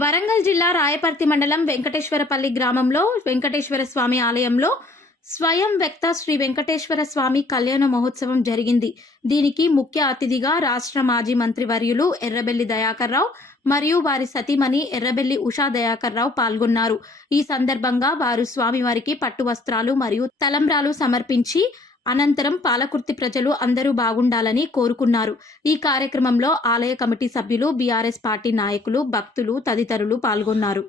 వరంగల్ జిల్లా రాయపర్తి మండలం వెంకటేశ్వరపల్లి గ్రామంలో వెంకటేశ్వర స్వామి ఆలయంలో స్వయం వ్యక్త శ్రీ వెంకటేశ్వర స్వామి కళ్యాణ మహోత్సవం జరిగింది. దీనికి ముఖ్య అతిథిగా రాష్ట్ర మాజీ మంత్రి వర్యులు ఎర్రబెల్లి దయాకర్ రావు మరియు వారి సతీమణి ఎర్రబెల్లి ఉషా దయాకర్ రావు పాల్గొన్నారు. ఈ సందర్భంగా వారు స్వామివారికి పట్టు వస్త్రాలు మరియు తలంబ్రాలు సమర్పించి అనంతరం పాలకుర్తి ప్రజలు అందరూ బాగుండాలని కోరుకున్నారు. ఈ కార్యక్రమంలో ఆలయ కమిటీ సభ్యులు, బీఆర్ఎస్ పార్టీ నాయకులు, భక్తులు తదితరులు పాల్గొన్నారు.